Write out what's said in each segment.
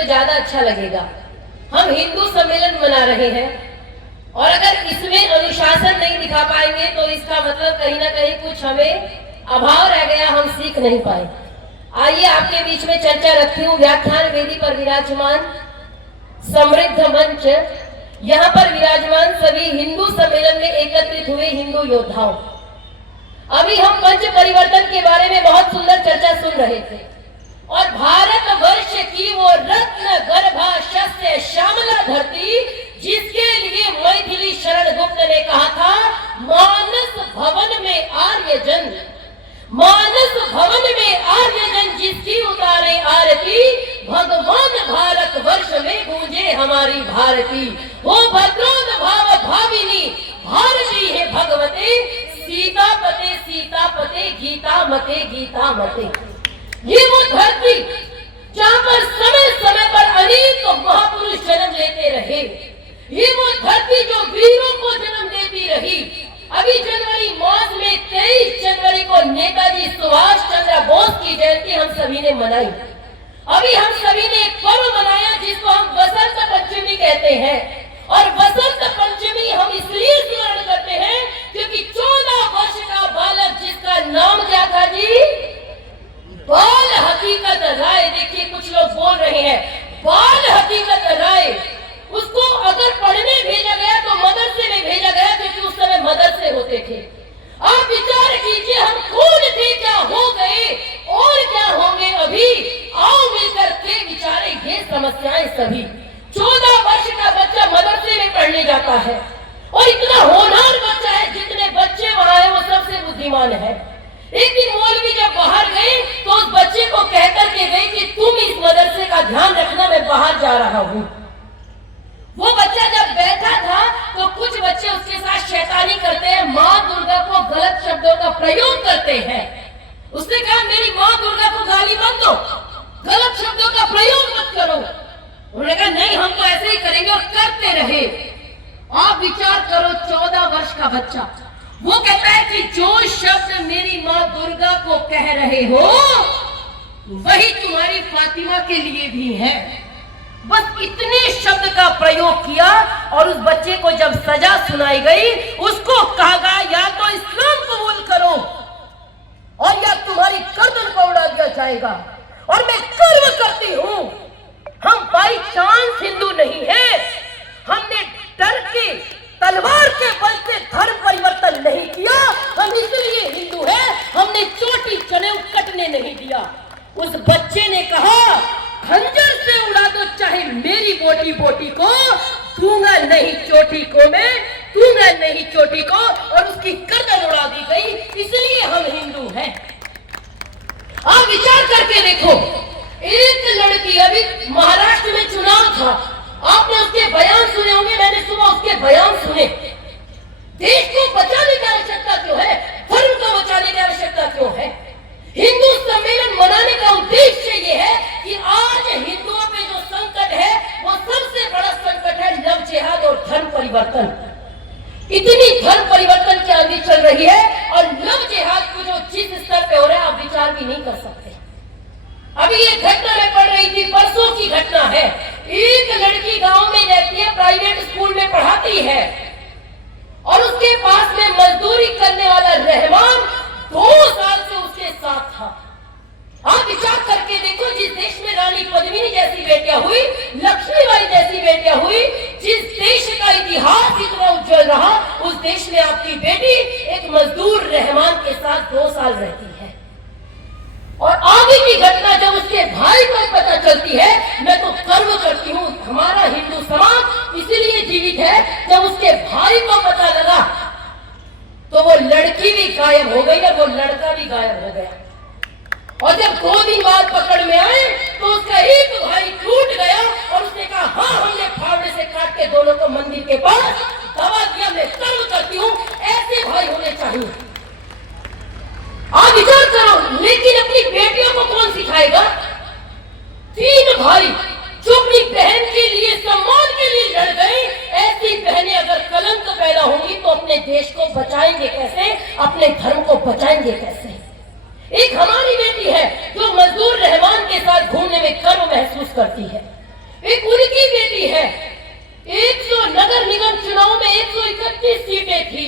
तो ज्यादा अच्छा लगेगा। हम हिंदू सम्मेलन मना रहे हैं और अगर इसमें अनुशासन नहीं दिखा पाएंगे तो इसका मतलब कहीं ना कहीं कुछ हमें अभाव रह गया, हम सीख नहीं पाए। आइए आपके बीच में चर्चा रखती हूँ। व्याख्यान वेदी पर विराजमान समृद्ध मंच, यहाँ पर विराजमान सभी हिंदू सम्मेलन में एकत्रित हुए हिंदू योद्धाओं। अभी हम पंच परिवर्तन के बारे में बहुत सुंदर चर्चा सुन रहे थे और भारत वर्ष की वो रत्न गर्भा शस्य श्यामला धरती जिसके लिए मैथिली शरण गुप्त ने कहा था मानस भवन में आर्यजन, मानस भवन में आर्यजन जिसकी उतारे आरती, भगवान भारत वर्ष में गूंजे हमारी भारती। वो भद्रोद भाव भाविनी भारती है भगवते, सीतापते सीतापते गीता मते गीता मते। ये वो धरती जहां पर समय समय पर अनेक महापुरुष जन्म लेते रहे, ये वो धरती जो वीरों को जन्म देती रही। अभी जनवरी मास में 23 जनवरी को नेताजी सुभाष चंद्र बोस की जयंती हम सभी ने मनाई। अभी हम सभी ने एक पर्व मनाया जिसको हम वसंत पंचमी कहते हैं और वसंत पंचमी हम इसलिए स्मरण करते हैं क्योंकि 14 वर्ष का बालक जिसका नाम क्या था जी, बाल हकीकत राय। देखिए कुछ लोग बोल रहे हैं बाल हकीकत राय, उसको अगर पढ़ने भेजा गया तो मदरसे में भेजा गया क्योंकि उस समय मदरसे होते थे। आप विचार कीजिए हम कौन थे, क्या हो गए और क्या होंगे अभी। आओ मिलकर के विचारे ये समस्याएं सभी। 14 वर्ष का बच्चा मदरसे में पढ़ने जाता है और इतना होनहार बच्चा है, जितने बच्चे वहां है वो सबसे बुद्धिमान है। एक दिन मौलवी जब बाहर गए तो उस बच्चे को कहकर के गए कि तुम इस मदरसे का ध्यान रखना, मैं बाहर जा रहा हूँ। वो बच्चा जब बैठा था तो कुछ बच्चे उसके साथ शैतानी करते हैं, माँ दुर्गा को गलत शब्दों का प्रयोग करते हैं। उसने कहा मेरी माँ दुर्गा को गाली मत दो, गलत शब्दों का प्रयोग मत करो। उन्होंने कहा नहीं हम तो ऐसे ही करेंगे और करते रहे। आप विचार करो 14 वर्ष का बच्चा, वो कहता है कि जो शब्द मेरी माँ दुर्गा को कह रहे हो वही तुम्हारी फातिमा के लिए भी है। बस इतने शब्द का प्रयोग किया और उस बच्चे को जब सजा सुनाई गई उसको कहा गया या तो इस्लाम कबूल करो और या तुम्हारी गर्दन को उड़ा दिया जाएगा। और मैं गर्व करती हूं हम बाई चांस हिंदू नहीं है, हमने डर के तलवार के बल से धर्म परिवर्तन नहीं किया, हम इसलिए हिंदू हैं, हमने चोटी जनेऊ कटने नहीं दिया। उस बच्चे ने कहा खंजर से उड़ा दो चाहे मेरी बोटी बोटी को, दूंगा नहीं चोटी को, मैं दूंगा नहीं चोटी को, और उसकी गर्दन उड़ा दी गई। इसलिए हम हिंदू हैं। आप विचार करके देखो, एक लड़की, अभी महाराष्ट्र में चुनाव था, आपने उसके बयान सुने होंगे, मैंने सुबह उसके बयान सुने। देश को बचाने की आवश्यकता क्यों है, धर्म को बचाने की आवश्यकता क्यों है। हिंदू सम्मेलन मनाने का उद्देश्य ये है कि आज हिंदुओं पे जो संकट है वो सबसे बड़ा संकट है लव जिहाद और धर्म परिवर्तन। इतनी धर्म परिवर्तन की आंधी चल रही है और लव जिहाद को जो जिस स्तर पे हो रहा है आप विचार भी नहीं कर सकते। अभी ये घटना में पढ़ रही थी, परसों की घटना है। एक लड़की गांव में रहती है, प्राइवेट स्कूल में पढ़ाती है और उसके पास में मजदूरी करने वाला रहमान 2 साल से उसके साथ था। आप विचार करके देखो, जिस देश में रानी पद्मिनी जैसी बेटियां हुई, लक्ष्मीबाई जैसी बेटियां हुई, जिस देश का इतिहास इतना उज्जवल रहा, उस देश में आपकी बेटी एक मजदूर रहमान के साथ 2 साल रहती है। और आगे की घटना जब उसके भाई को पता चलती है, मैं तो गर्व करती हूँ हमारा हिंदू समाज इसीलिए जीवित है, जब उसके भाई को पता लगा तो वो लड़की भी गायब हो गई और वो लड़का भी गायब हो गया। और जब 2 दिन बाद पकड़ में आए तो उसका एक भाई टूट गया और उसने कहा हाँ हमने फावड़े से काट के दोनों को मंदिर के पास दबा दिया। मैं गर्व करती हूँ ऐसे भाई होने चाहिए। आप विचार करो, लेकिन अपनी बेटियों को कौन सिखाएगा। 3 भाई जो अपनी बहन के लिए, सम्मान के लिए लड़ गए, ऐसी बहनें अगर कलंक पैदा होंगी तो अपने देश को बचाएंगे कैसे, अपने धर्म को बचाएंगे कैसे। एक हमारी बेटी है जो मजदूर रहमान के साथ घूमने में गर्व महसूस करती है। एक उनकी बेटी है। 100 नगर निगम चुनाव में 131 सीटें थी।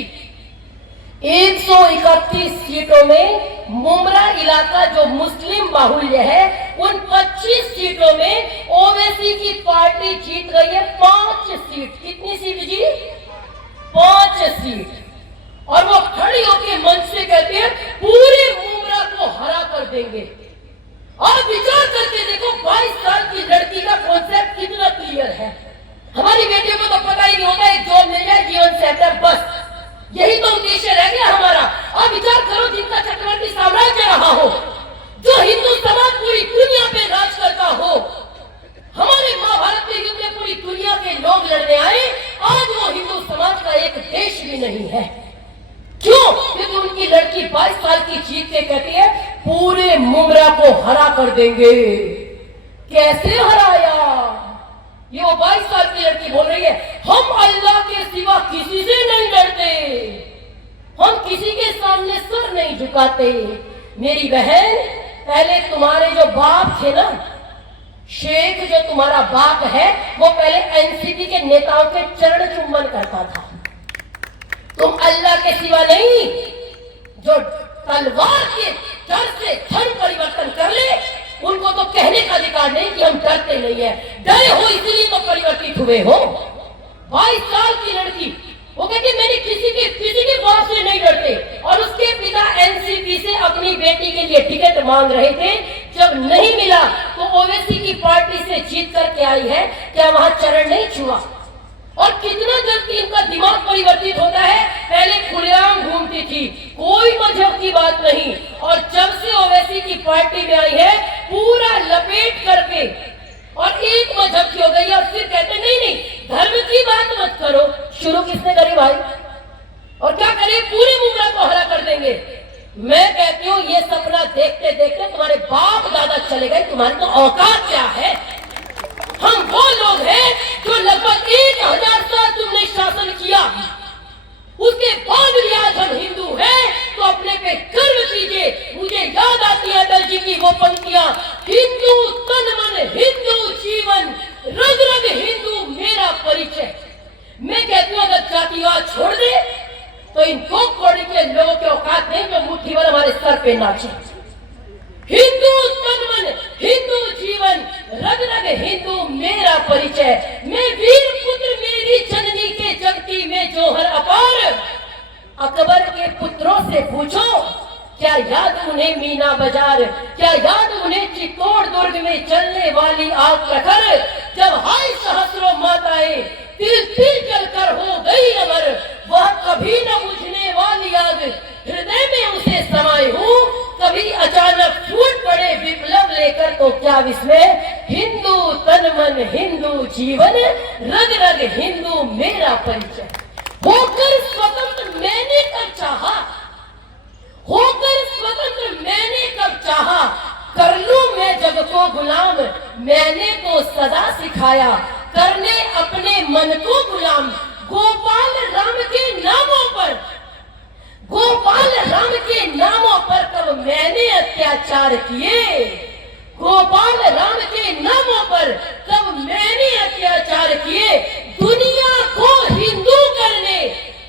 131 सीटों में मुमरा इलाका जो मुस्लिम बाहुल्य है, उन 25 सीटों में ओवैसी की पार्टी जीत गई है 5 सीट। कितनी सीट जी? 5 सीट। और वो खड़ी होकर मंच से कहते हैं पूरे मुमरा को हरा कर देंगे। आप विचार करके देखो 22 साल की लड़की का कॉन्सेप्ट कितना क्लियर है। हमारी बेटियों को तो पता ही नहीं होता, एक जॉब मिल जाए, जीवन सेट है, बस यही तो उद्देश्य रह गया हमारा। अब विचार करो, जिनका चक्रवर्ती साम्राज्य रहा हो, जो हिंदू समाज पूरी दुनिया पे राज करता हो, हमारे महाभारत के युद्ध में पूरी दुनिया के लोग लड़ने आए, आज वो हिंदू समाज का एक देश भी नहीं है। क्यों? क्योंकि उनकी लड़की 22 साल की जीत के कहती है पूरे मुमरा को हरा कर देंगे। कैसे हराया? ये वो 22 साल की लड़की बोल रही है हम अल्लाह के सिवा किसी से नहीं डरते, हम किसी के सामने सर नहीं झुकाते। मेरी बहन, पहले तुम्हारे जो बाप थे ना, शेख जो तुम्हारा बाप है, वो पहले एनसीपी के नेताओं के चरण चुम्बन करता था। तुम अल्लाह के सिवा नहीं, जो तलवार के डर से धर्म परिवर्तन कर ले, उनको तो कहने का अधिकार नहीं कि हम डरते नहीं है। डरे हो इसलिए तो परिवर्तित हुए हो। 22 साल की लड़की वो कहती मैंने किसी के बाप से नहीं डरते। और उसके पिता एनसीपी से अपनी बेटी के लिए टिकट मांग रहे थे, जब नहीं मिला तो ओवैसी की पार्टी से जीत करके आई है। क्या वहां चरण नहीं छुआ? और कितना जल्दी इनका दिमाग परिवर्तित होता है। पहले खुलेआम घूमती थी, कोई मजहब की बात नहीं, और जब से ओवैसी की पार्टी में आई है पूरा लपेट करके और एक मजहब की हो गई। और फिर कहते नहीं धर्म की बात मत करो। शुरू किसने करी भाई? और क्या करे? पूरी मुमरा को हरा कर देंगे। मैं कहती हूँ ये सपना देखते देखते तुम्हारे बाप दादा चले गए, तुम्हारी तो औकात क्या है? हम वो लोग हैं जो लगभग 1000 साल तुमने शासन किया, उसके बाद भी आज हम हिंदू हैं, तो अपने पे गर्व कीजिए। मुझे याद आती है अटल जी की वो पंक्तियां, हिंदू तन मन हिंदू जीवन, रग रग हिंदू मेरा परिचय। मैं कहती हूँ अगर जातिवाद छोड़ दे तो इन 2 कौड़ी के लोगों के औकात नहीं जो मुट्ठी भर हमारे सर पे नाचे। हिंदू तन मन हिंदू जीवन, रग रग हिंदू मेरा परिचय। मैं वीर पुत्र मेरी जननी के जगती में जोहर अपार। अकबर के पुत्रों से पूछो, क्या याद उन्हें मीना बाजार, क्या याद उन्हें चित्तौड़ दुर्ग में चलने वाली आग प्रखर, जब हाय सहस्रों माताएं तिल तिल जलकर हो गई अमर, वह कभी न बुझने वाली आग हृदय में उसे समाये हूँ, कभी अचानक फूट पड़े विप्लव लेकर तो क्या विस्मय। हिंदू तन मन हिंदू जीवन, रग रग हिंदू मेरा परिचय। होकर स्वतंत्र मैंने कब चाहा, होकर स्वतंत्र मैंने कब चाहा, कर लूं मैं जग को गुलाम, मैंने तो सदा सिखाया करने अपने मन को गुलाम। गोपाल राम के नामों पर, गोपाल राम के नामों पर कब मैंने अत्याचार किए, गोपाल राम के नामों पर कब मैंने अत्याचार किए। दुनिया को हिंदू करने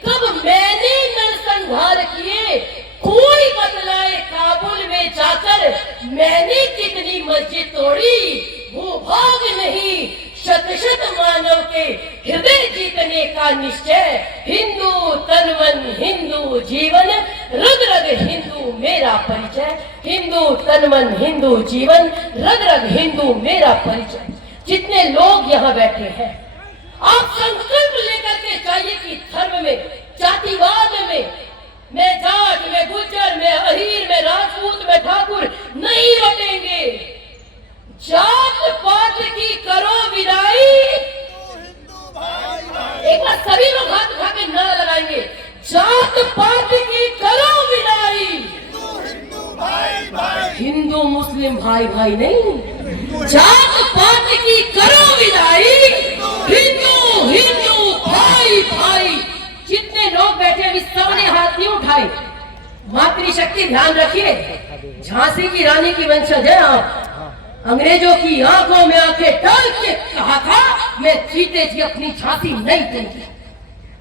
कब मैंने नरसंहार किए, कोई बतलाए काबुल में जाकर मैंने कितनी मस्जिद तोड़ी। भूभाग नहीं शत शत मानव के हृदय जीतने का निश्चय, हिंदू तन मन हिंदू जीवन, रग रग हिंदू मेरा परिचय। हिंदू तन मन हिंदू जीवन, रग रग हिंदू मेरा परिचय। जितने लोग यहाँ बैठे हैं, आप संकल्प लेकर के चाहिए कि धर्म में, जातिवाद में, मैं जाट, मैं गुज्जर, मैं अहीर, मैं राजपूत, मैं ठाकुर नहीं बटेंगे। जात पात की करो विदाई। एक बार सभी लोग हाथ उठा के नारा लगाएंगे, जात पात की करो विदाई। हिंदू मुस्लिम भाई भाई नहीं, जात पात की करो विदाई। हिंदू हिंदू भाई भाई। जितने लोग बैठे अभी सबने हाथ नहीं उठाए। मातृशक्ति ध्यान रखिए, झांसी की रानी की वंशज है आप। अंग्रेजों की आंखों में आंखें डाल के कहा था, मैं जीते जी अपनी झांसी नहीं दूंगी।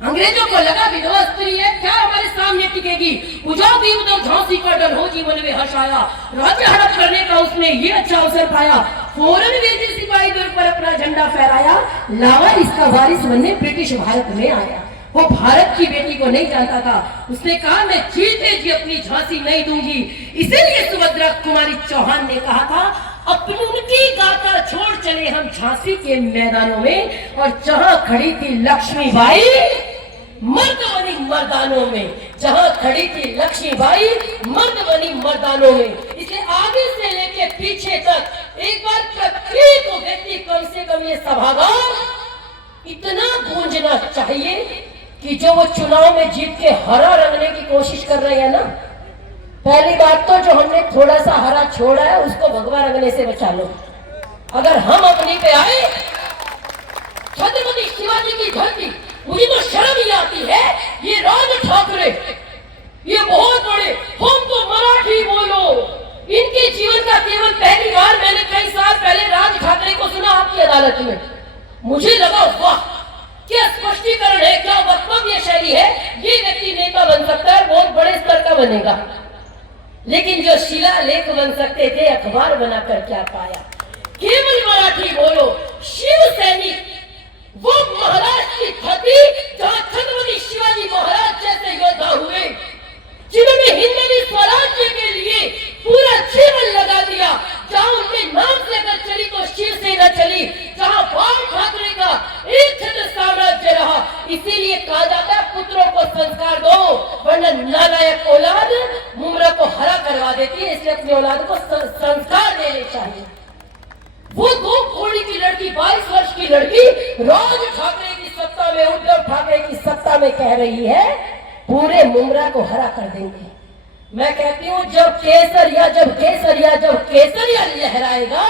अंग्रेजों को लगा विधवा स्त्री है, क्या हमारे सामने टिकेगी। उजाती उधर झांसी का डर हो जीवन में हर्ष आया। राज्य हड़प करने का उसने ये अच्छा अवसर पाया। फौरन वेजी सिपाही दौर पर अपना झंडा फहराया। लावा इसका वारिस बनने ब्रिटिश भारत में आया। वो भारत की बेटी को नहीं जानता था। उसने कहा, मैं जीते जी अपनी झांसी नहीं दूंगी। इसीलिए सुभद्रा कुमारी चौहान ने कहा था, अपनी उनकी गाथा छोड़ चले हम झांसी के मैदानों में, और जहां खड़ी थी लक्ष्मीबाई मर्द बनी मर्दानों में। जहां खड़ी थी लक्ष्मीबाई मर्द बनी मर्दानों में। इसे आगे से लेके पीछे तक एक बार प्रत्येक व्यक्ति कम से कम ये सभागार इतना गूंजना चाहिए कि जो वो चुनाव में जीत के हरा रंगने की कोशिश कर रहे हैं ना, पहली बात तो जो हमने थोड़ा सा हरा छोड़ा है उसको भगवा रंगने से बचा लो। अगर हम अपनी पे आए, छत्रपति शिवाजी की धरती, मुझे तो शर्म ही आती है। ये राज ठाकरे, ये बहुत बड़े, हम तो मराठी बोलो। इनके जीवन का केवल पहली बार मैंने कई साल पहले राज ठाकरे को सुना आपकी अदालत में। मुझे लगा वाह क्या स्पष्टीकरण है, क्या वक्तव्य शैली है। ये व्यक्ति नेता बन सकता है, बहुत बड़े स्तर का बनेगा। लेकिन जो शिलालेख बन सकते थे, अखबार बनाकर क्या पाया। केवल मराठी बोलो। शिव सैनिक, वो महाराष्ट्र की धरती जहां छत्रपति शिवाजी महाराज जैसे योद्धा हुए, जिन्होंने हिंदवी स्वराज्य के लिए पूरा जीवन लगा दिया। जहां उनके नाम से अगर चली तो शिवसेना चली, जहां बाल ठाकरे का एक छत्र साम्राज्य रहा। इसीलिए कहा जाता है, पुत्रों को संस्कार दो, वरना नालायक औलाद मुमरा को हरा करवा देती है। इसलिए अपनी औलाद को संस्कार देने चाहिए। वो 2 कौड़ी की लड़की, 22 वर्ष की लड़की राज ठाकरे की सत्ता में, उद्धव ठाकरे की सत्ता में कह रही है, पूरे मुमरा को हरा कर देंगे। मैं कहती हूँ, जब केसरिया लहराएगा,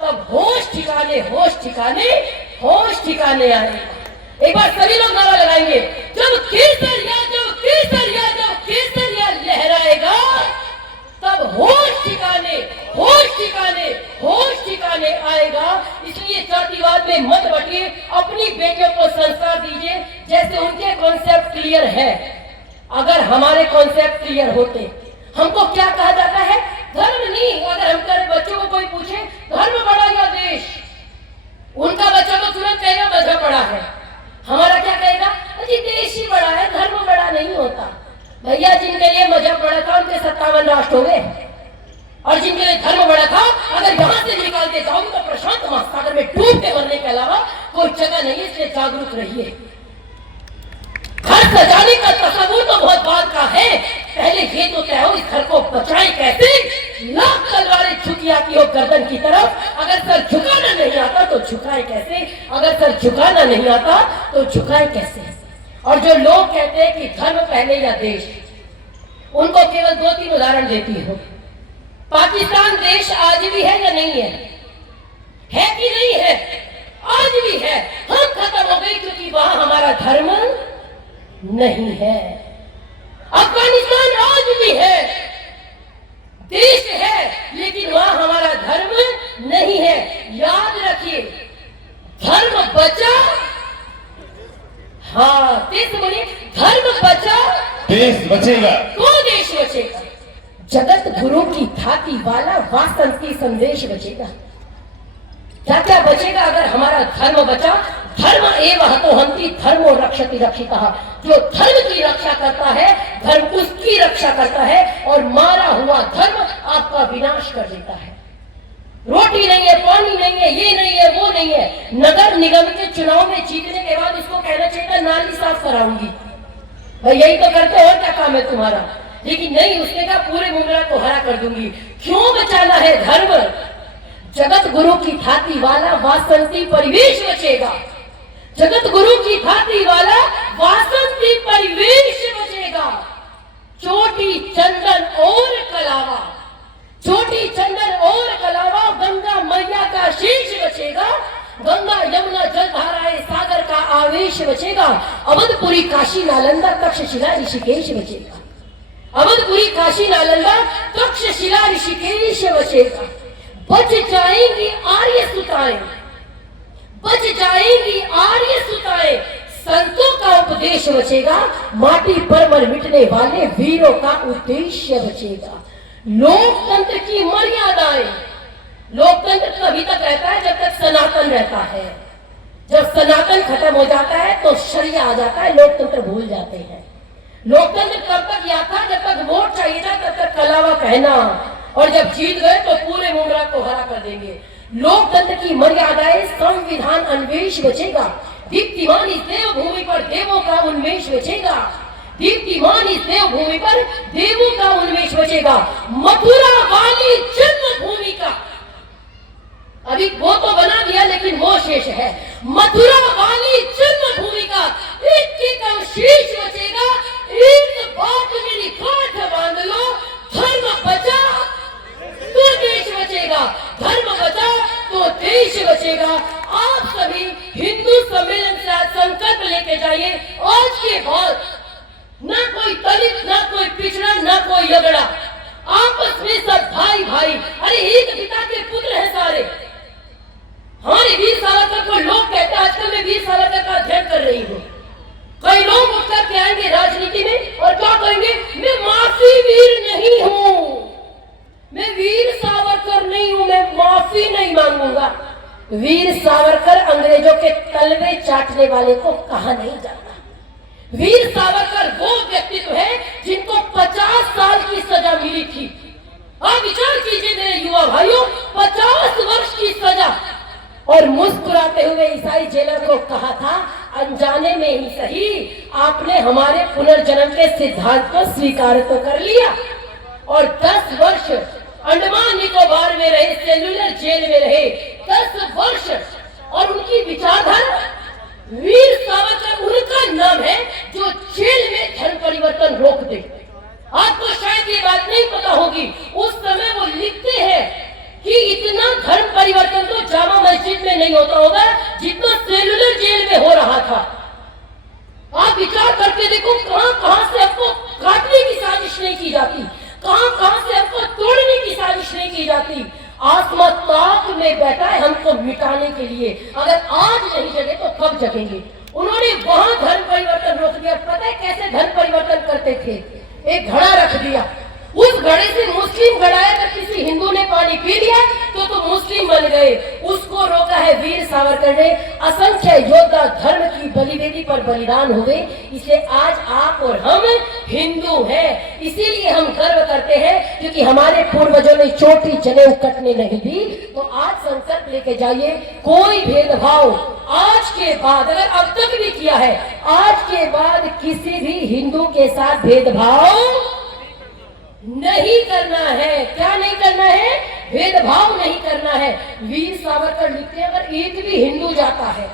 तब होश ठिकाने आएगा। एक बार सभी लोग नारा लगाएंगे, जब केसरिया लहराएगा, तब होश ठिकाने आएगा। इसलिए जातिवाद में मत बटिए, अपनी बेटियों को संस्कार दीजिए जैसे उनके कॉन्सेप्ट क्लियर है। अगर हमारे कॉन्सेप्ट क्लियर होते, हमको क्या कहा जाता है, धर्म नहीं। अगर हम बच्चों को कोई पूछे धर्म बड़ा या देश, उनका बच्चा तो तुरंत कहेगा मजहब बड़ा है। हमारा क्या कहेगा, अजी देश ही बड़ा है, धर्म बड़ा नहीं होता। भैया, जिनके लिए मजहब बड़ा था उनके 57 राष्ट्र हो गए, और जिनके लिए धर्म बड़ा था, अगर यहाँ से निकाल के जाओगे तो प्रशांत महासागर में डूब के मरने के अलावा कोई जगह नहीं है। इसलिए जागरूक रहिए। घर सजाने का तस्वीर तो बहुत बात का है, पहले ये तो तय हो इस घर को बचाएं कैसे। लाख तलवारें झुकी आती हो गर्दन की तरफ, अगर सर झुकाना नहीं आता तो झुकाए कैसे, अगर सर झुकाना नहीं आता तो झुकाए कैसे। और जो लोग कहते हैं कि धर्म पहले या देश, उनको केवल 2-3 उदाहरण देती हूँ। पाकिस्तान देश आज भी है या नहीं है कि नहीं है? आज भी है। हम खत्म हो गए क्योंकि वहां हमारा धर्म नहीं है। अफगानिस्तान आज भी है, देश है, लेकिन वहां हमारा धर्म नहीं है। याद रखिए, धर्म बचा, हाँ देश बोलिए, धर्म बचा देश बचेगा, तो देश बचेगा। जगत गुरु की थाती वाला वासंती संदेश बचेगा। क्या क्या बचेगा अगर हमारा धर्म बचा। धर्म एव हतो हंति धर्मो रक्षति रक्षितः। जो धर्म की रक्षा करता है, धर्म उसकी रक्षा करता है, और मारा हुआ धर्म आपका विनाश कर देता है। रोटी नहीं है, पानी नहीं है, ये नहीं है, वो नहीं है। नगर निगम के चुनाव में जीतने के बाद उसको कहना चाहिए नाली साफ कराऊंगी। भाई यही तो करते हो, क्या काम है तुम्हारा। लेकिन नहीं, उसने कहा पूरे मुमरा को हरा कर दूंगी। क्यों बचाना है धर्म? जगत गुरु की थाती वाला वासंती परिवेश बचेगा। जगत गुरु की थाती वाला वासंती परिवेश बचेगा। चोटी चंदन और कलावा, चोटी चंदन और कलावा, गंगा मैया का शीश बचेगा। गंगा यमुना जलधाराएं सागर का आवेश बचेगा। अवधपुरी काशी नालंदा तक्षशिला ऋषिकेश बचेगा। अवधपुरी काशी नालंदा तक्षशिला ऋषिकेश बचेगा। बच जाएंगी आर्य सुताएं, बच जाएंगी आर्य सुताएं, संतों का उपदेश बचेगा, माटी पर मर मिटने वाले वीरों का उद्देश्य बचेगा। लोकतंत्र की मर्यादाएं, लोकतंत्र तभी तक रहता है जब तक सनातन रहता है। जब सनातन खत्म हो जाता है तो शरिया आ जाता है, लोकतंत्र भूल जाते हैं। लोकतंत्र तब तक याद था जब तक वोट चाहिए था, तब तक कलावा कहना, और जब जीत गए तो पूरे मुमरा को हरा कर देंगे। लोकतंत्र की मर्यादाएं, संविधान अन्वेष बचेगा, दीप्तिमान इस देवभूमि पर देवों का उन्मेष बचेगा, दीप्तिमान इस देवभूमि पर देवों का उन्मेष बचेगा। मथुरा वाली जन्मभूमि का अभी वो तो बना दिया लेकिन वो शेष है। मथुरा वाली जन्मभूमि का एक एक अवशेष बचेगा। एक बात मेरी गांठ बांध लो, धर्म बचा तो देश बचेगा, धर्म बचा तो देश बचेगा। आप सभी हिंदू सम्मेलन से आज संकल्प लेके जाइए, आज के बाद ना कोई दलित, ना कोई पिछड़ा, ना कोई अगड़ा, आपस में सब भाई भाई। अरे एक पिता के पुत्र हैं सारे। हमारे वीर सावरकर को लोग कहते हैं, आजकल मैं वीर सावरकर का अध्ययन कर रही हूँ। कई लोग उठकर के आएंगे राजनीति में और क्या कहेंगे, मैं माफी वीर नहीं हूँ, मैं वीर सावरकर नहीं हूँ, मैं माफी नहीं मांगूंगा। वीर सावरकर अंग्रेजों के तलवे चाटने वाले को कहा नहीं जाता। वीर सावरकर वो व्यक्तित्व है जिनको 50 साल की सजा मिली थी। आप विचार कीजिए मेरे युवा भाइयों, 50 वर्ष की सजा, और मुस्कुराते हुए ईसाई जेलर को कहा था, अनजाने में ही सही आपने हमारे पुनर्जन्म के सिद्धांत को स्वीकार तो कर लिया, और 10 वर्ष अंडमान निकोबार में रहे, सेलुलर जेल में रहे 10 वर्ष, और उनकी विचारधारा, वीर सावरकर उनका नाम है जो जेल में धर्म परिवर्तन रोक दे। आपको शायद ये बात नहीं पता होगी, उस समय वो लिखते हैं कि इतना धर्म परिवर्तन तो जामा मस्जिद में नहीं होता होगा जितना सेलुलर जेल में हो रहा था। आप विचार करके देखो, कहां कहां से आपको काटने की साजिश नहीं की जाती, कहां कहां से आपको तोड़ने की साजिश नहीं की जाती। आसमां ताक में बैठा है हमको मिटाने के लिए। अगर आज नहीं जगे तो कब जगेंगे। उन्होंने वहां धर्म परिवर्तन रोक दिया। पता है कैसे धर्म परिवर्तन करते थे? एक घड़ा रख दिया, उस घड़े से मुस्लिम घड़ाया, अगर किसी हिंदू ने पानी पी लिया तो मुस्लिम बन गए। उसको रोका है वीर सावरकर ने। असंख्य योद्धा धर्म की बलिवेदी पर बलिदान हुए, इसलिए आज आप और हम हिंदू हैं। इसीलिए हम गर्व करते हैं क्योंकि हमारे पूर्वजों ने चोटी जनेऊ कटने नहीं दी। तो आज संकल्प लेके जाइए, कोई भेदभाव आज के बाद, अगर अब तक भी किया है, आज के बाद किसी भी हिंदू के साथ भेदभाव नहीं करना है। क्या नहीं करना है? भेदभाव नहीं करना है। वीर सावरकर लिखते हैं, अगर एक भी हिंदू जाता है,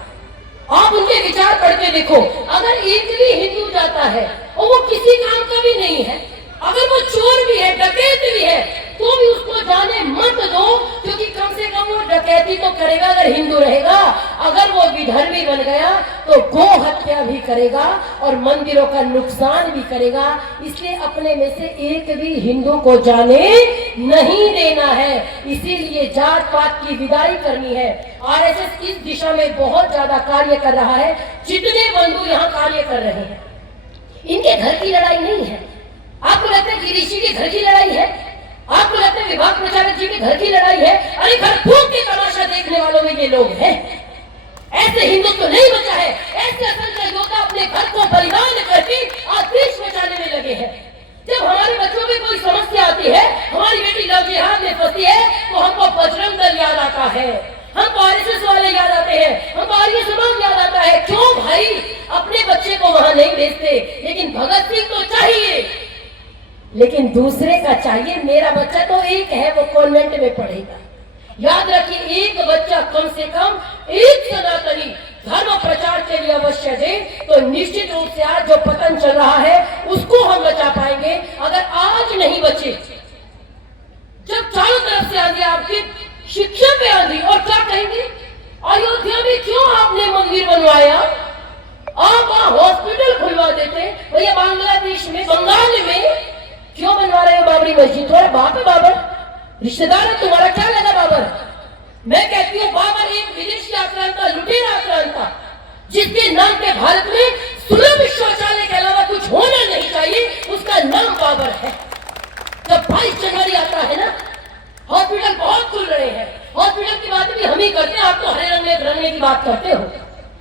आप उनके विचार पढ़ के देखो, अगर एक भी हिंदू जाता है और वो किसी काम का भी नहीं है, अगर वो चोर भी है, डकैत भी है, तो भी उसको जाने मत दो, क्योंकि कम से कम वो डकैती तो करेगा अगर हिंदू रहेगा। अगर वो विधर्मी बन गया तो गो हत्या भी करेगा और मंदिरों का नुकसान भी करेगा। इसलिए अपने में से एक भी हिंदू को जाने नहीं देना है। इसीलिए जात पात की विदाई करनी है। आरएसएस इस दिशा में बहुत ज्यादा कार्य कर रहा है। जितने बंधु यहाँ कार्य कर रहे हैं, इनके घर की लड़ाई नहीं है। आपको लगता है कि ऋषि के घर की लड़ाई है? आपको लगता है विभाग प्रचारक जी के घर की लड़ाई है? अरे घर फूंक के तमाशा देखने वालों में ये लोग हैं। ऐसे हिंदुत्व तो नहीं बचा है। ऐसे असंख्य योद्धा अपने घर को बलिदान करके आज देश बचाने में लगे हैं। जब हमारे बच्चों में कोई समस्या आती है, हमारी बेटी लव जिहाद में फंसी है, तो हमको बजरंग दल याद आता है, हमको आरएसएस वाले याद आते हैं, हमको आर्य समाज याद आता है। क्यों भाई अपने बच्चे को वहां नहीं भेजते? लेकिन भगत सिंह तो चाहिए, लेकिन दूसरे का चाहिए। मेरा बच्चा तो एक है, वो कॉन्वेंट में पढ़ेगा। याद रखिए, एक बच्चा कम से कम एक सनातनी धर्म प्रचार के लिए अवश्य दे, तो निश्चित रूप से आज जो पतन चल रहा है उसको हम बचा पाएंगे। अगर आज नहीं बचे, जब चारों तरफ से आंधी, आपकी शिक्षा पे आंधी, और क्या कहेंगे, अयोध्या में क्यों आपने मंदिर बनवाया? आप वहां हॉस्पिटल खुलवा देते। भैया बांग्लादेश में, बंगाल में क्यों बनवा रहे हो बाबरी मस्जिद? थोड़ा बाप है बाबर, रिश्तेदार तुम्हारा क्या लगा बाबर? मैं कहती हूँ बाबर एक विदेशी आक्रांत था, लुटेरा आक्रांत था, जिसके नाम पे भारत में सुलभ शौचालय के अलावा कुछ होना नहीं चाहिए, उसका नाम बाबर है। जब 22 जनवरी आता है ना, हॉस्पिटल बहुत खुल रहे हैं, हॉस्पिटल की बात भी हम ही करते हैं। आप तो हरे रंगने की बात करते हो,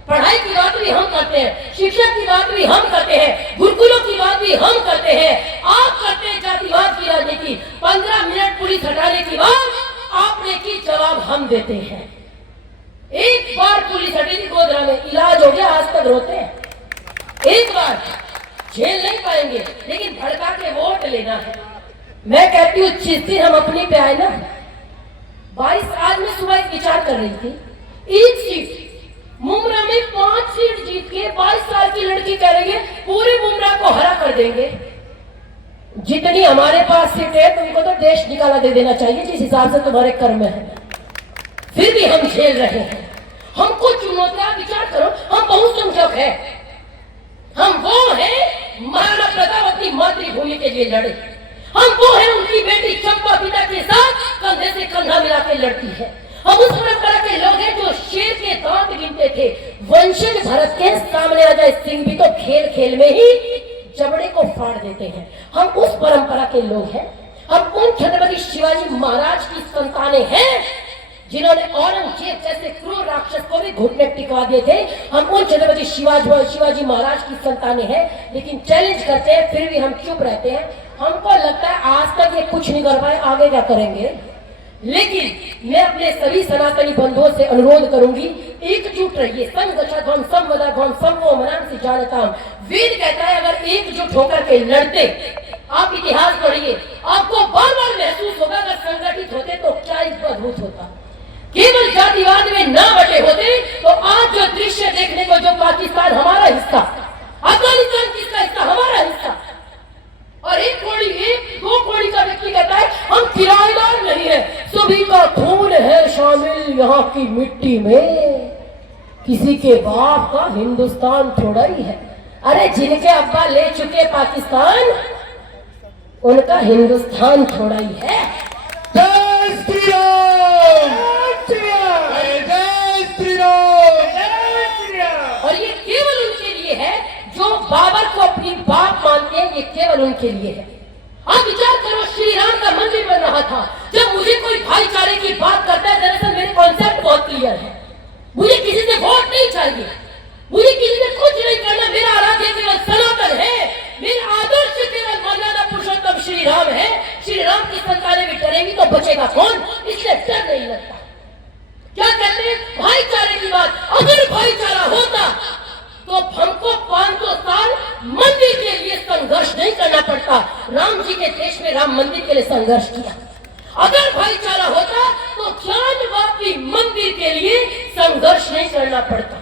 पढ़ाई की बात भी हम करते हैं, शिक्षा की बात भी हम करते हैं, गुरुकुलों की बात भी हम करते हैं। आप करते हैं जातिवाद की राजनीति। 15 मिनट पुलिस हटाने की बात आपने की, जवाब हम देते हैं। एक बार पुलिस हटी थी गोधरा में, इलाज हो गया, आज तक रोते हैं। एक बार झेल नहीं पाएंगे, लेकिन भड़का के वोट लेना है। मैं कहती हूँ जिस दिन हम अपनी पे आए ना, 22 आज मैं सुबह एक विचार कर रही थी, एक सीट मुमरा में 5 सीट जीत के 22 साल की लड़की कह रही है पूरे मुमरा को हरा कर देंगे। जितनी हमारे पास सीट है तुमको तो देश निकाला दे देना चाहिए, जिस हिसाब से तुम्हारे कर्म है। फिर भी हम झेल रहे हैं। हमको चुनौतियां, विचार करो, हम बहुसंख्यक है, हम वो है महाराणा प्रताप अपनी मातृभूमि के लिए लड़े, हम वो है उनकी बेटी चंपा पिता के साथ कंधे से कंधा मिला के लड़ती है। हम उस परंपरा के लोग हैं जो शेर के दांत गिनते थे। वंशज भरत के सामने आ जाए सिंह भी तो खेल खेल में ही जबड़े को फाड़ देते हैं। हम उस परंपरा के लोग हैं। हम उन छत्रपति शिवाजी महाराज की संतानें हैं जिन्होंने औरंगजेब जैसे क्रूर राक्षस को भी घुटने टिकवा दिए थे। हम उन छत्रपति शिवाजी महाराज की संतानें हैं, लेकिन चैलेंज करते हैं, फिर भी हम चुप रहते हैं। हमको लगता है आज तक ये कुछ नहीं कर पाए, आगे क्या करेंगे। लेकिन मैं अपने सभी सनातनी बंधुओं से अनुरोध करूंगी, एकजुट रहिए। संगच्छध्वं संवदध्वं संवो मनांसि जानताम। वेद कहता है अगर एकजुट होकर के लड़ते, आप इतिहास पढ़िए, आपको बार बार महसूस होगा अगर संगठित होते तो क्या अद्भुत होता। केवल जातिवाद में ना बटे होते तो आज जो दृश्य देखने को, जो पाकिस्तान हमारा हिस्सा, अफगानिस्तान किसका हिस्सा, हमारा हिस्सा, और एक कोड़ी, एक दो कोड़ी का व्यक्ति कहता है हम किराएदार नहीं है, सभी का खून है शामिल यहाँ की मिट्टी में, किसी के बाप का हिंदुस्तान थोड़ा ही है। अरे जिनके अब्बा ले चुके पाकिस्तान, उनका हिंदुस्तान थोड़ा ही है। जय श्री राम, जय श्री राम। और ये केवल उनके लिए है जो बाबर को अपनी बाप मानते हैं, ये केवल उनके लिए है। आप विचार करो, श्री राम का मंदिर बन रहा था। जब मुझे कोई भाईचारे की बात करता है, दरअसल मेरे कॉन्सेप्ट बहुत क्लियर है। मुझे किसी से वोट नहीं चाहिए, मुझे किसी से कुछ नहीं करना। मेरा आराध्य केवल सनातन है, मेरा आदर्श केवल मर्यादा पुरुषोत्तम श्री राम है। श्री राम की संतानें भी डरेंगी तो बचेगा कौन, इसलिए डर नहीं लगता। क्या कहते हैं भाईचारे की बात, अगर भाईचारा होता तो हमको 500 साल मंदिर के लिए संघर्ष नहीं करना पड़ता। राम जी के देश में राम मंदिर के लिए संघर्ष किया। अगर भाईचारा होता तो ज्ञानवापी मंदिर के लिए संघर्ष नहीं करना पड़ता।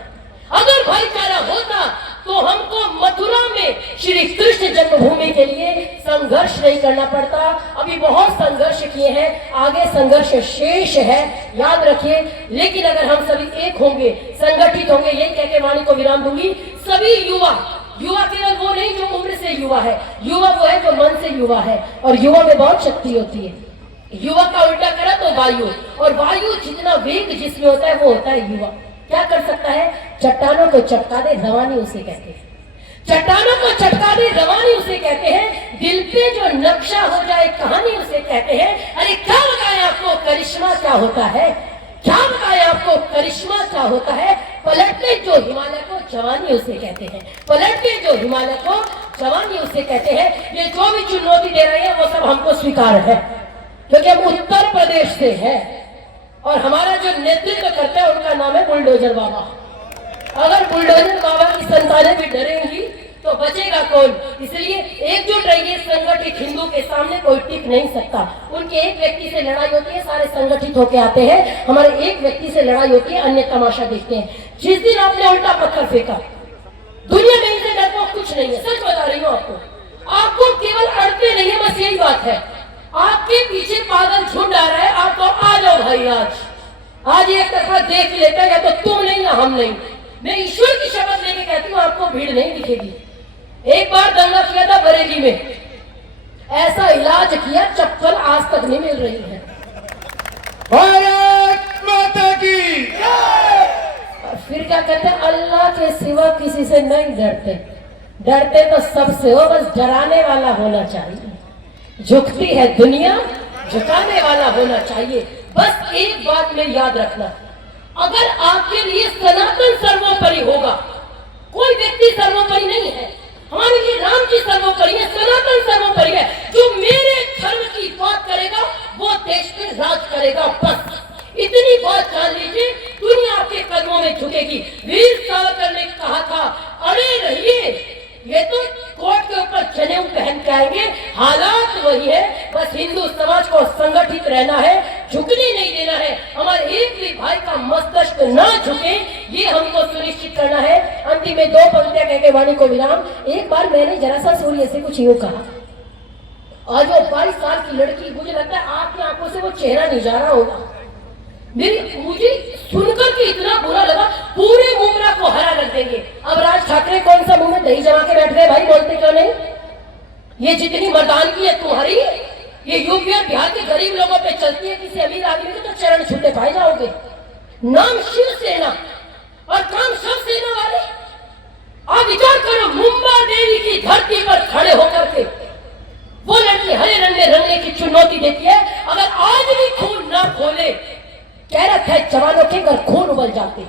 अगर भाईचारा होता तो हमको मथुरा में श्री कृष्ण जन्मभूमि के लिए संघर्ष नहीं करना पड़ता। अभी बहुत संघर्ष किए हैं, आगे संघर्ष शेष है, याद रखिए। लेकिन अगर हम सभी एक होंगे, संगठित होंगे, यही कह के वाणी को विराम दूंगी। सभी युवा केवल वो नहीं जो उम्र से युवा है, युवा वो है जो मन से युवा है, और युवा में बहुत शक्ति होती है। युवा का उल्टा करा तो वायु, और वायु जितना वेग जिसमें होता है वो होता है युवा। क्या कर सकता है, चट्टानों को चटका दे, रवानी उसे कहते हैं। चट्टानों को चटका दे, रवानी उसे कहते हैं। दिल पे जो नक्शा हो जाए कहानी उसे कहते हैं। अरे क्या बताएं आपको करिश्मा क्या होता है, क्या बताएं आपको करिश्मा क्या होता है। पलटने जो हिमालय को जवानी उसे कहते हैं, पलटने जो हिमालय को जवानी उसे कहते हैं। ये जो भी चुनौती दे रहे हैं वो सब हमको स्वीकार है, क्योंकि हम उत्तर प्रदेश से हैं और हमारा जो नेतृत्व करता है उनका नाम है बुलडोजर बाबा। अगर बुलडोजर बाबा की संतानें भी डरेंगी तो बचेगा कौन। इसलिए एकजुट रहिए। संगठित हिंदू के सामने कोई टिक नहीं सकता। उनके एक व्यक्ति से लड़ाई होती है, सारे संगठित होके आते हैं। हमारे एक व्यक्ति से लड़ाई होती है, अन्य तमाशा देखते हैं। जिस दिन आपने उल्टा पत्थर फेंका, दुनिया में इनसे डरपोक कुछ नहीं है, सच बता रही हूँ आपको। आपको केवल अड़ते नहीं है, बस यही बात है। आपके पीछे पागल झुंड आ रहा है, आपको आ जाओ भाई, आज एक तरफा देख लेता है, या तो तुम नहीं या हम नहीं। मैं ईश्वर की शपथ लेके कहती हूँ आपको भीड़ नहीं दिखेगी। एक बार दंगा किया था बरेली में, ऐसा इलाज किया, चप्पल आज तक नहीं मिल रही है। भारत माता की और फिर क्या कहते हैं, अल्लाह के सिवा किसी से नहीं डरते, डरते तो सबसे हो, बस डराने वाला होना चाहिए। झुकती है दुनिया, झुकाने वाला होना चाहिए। बस एक बात में याद रखना, अगर आपके लिए सनातन सर्वोपरि होगा, कोई व्यक्ति सर्वोपरि नहीं है, हमारे लिए राम जी सर्वोपरि है, सनातन सर्वोपरि है। जो मेरे धर्म की बात करेगा वो देश में राज करेगा, बस इतनी बात जान लीजिए, दुनिया आपके कदमों में झुकेगी। वीर सावरकर ने कहा था, अड़े रहिए, ये तो कोर्ट के ऊपर जनेऊ पहन के आएंगे। हालात वही है, बस हिंदू समाज को संगठित रहना है, झुकने नहीं देना है। हमारे एक भी भाई का मस्तिष्क ना झुके, ये हमको सुनिश्चित करना है। अंतिम में दो पंक्तियां कह के वाणी को विराम। एक बार मैंने जरा सा सूर्य से कुछ यूं कहा, और जो 22 साल की लड़की, मुझे लगता है आपकी आंखों से वो चेहरा नहीं जा रहा होगा, मुझे सुनकर के इतना बुरा लगा, पूरे मुमरा को हरा कर देंगे। अब राज ठाकरे कौन सा मुंह में दही जमा के बैठ गए, भाई बोलते क्यों नहीं? ये जितनी मर्दानगी है तुम्हारी, ये यूपी और बिहार के गरीब लोगों पे चलती है, किसी अमीर आदमी के तो चरण छूते पाए जाओगे। नाम शिवसेना और काम शिवसेना वाले। आप विचार करो, मुंबा देवी की धरती पर खड़े होकर के वो लड़की हरे रंग में रंगने की चुनौती देती है। अगर आज भी खून ना खोले, कैरत है जवानों के घर खून उबल जाते,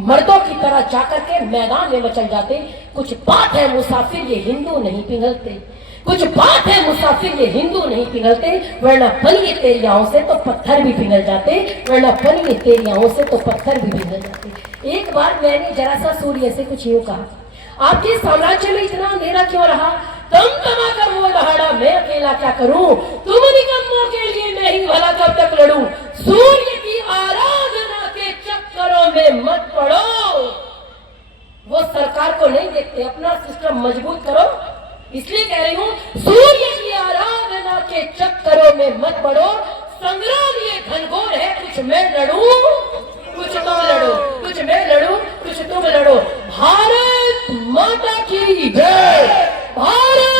मर्दों की तरह जाकर के मैदान में मचल जाते। कुछ बात है मुसाफिर ये हिंदू नहीं पिघलते, कुछ बात है मुसाफिर ये हिंदू नहीं पिघलते, वरना बनिए तेरी आहों से तो पत्थर भी पिघल जाते, वरना बनिए तेरी आहों से तो पत्थर भी पिघल जाते। एक बार मैंने जरा सा सूर्य से कुछ यूं कहा, आपके साम्राज्य में इतना अंधेरा क्यों रहा? तुम तमा कर वो लहड़ा, मैं अकेला क्या करूं? तुम निकम्मों के लिए मैं ही भला कब तक लड़ूं? सूर्य की आराधना के चक्करों में मत पड़ो। वो सरकार को नहीं देखते, अपना सिस्टम मजबूत करो। इसलिए कह रही हूं, सूर्य की आराधना के चक्करों में मत पड़ो। संग्राम ये घनघोर है, कुछ मैं लड़ूं, कुछ तुम लड़ो, कुछ मैं लड़ूं, कुछ तुम लड़ो। भारत माता की जय, भारत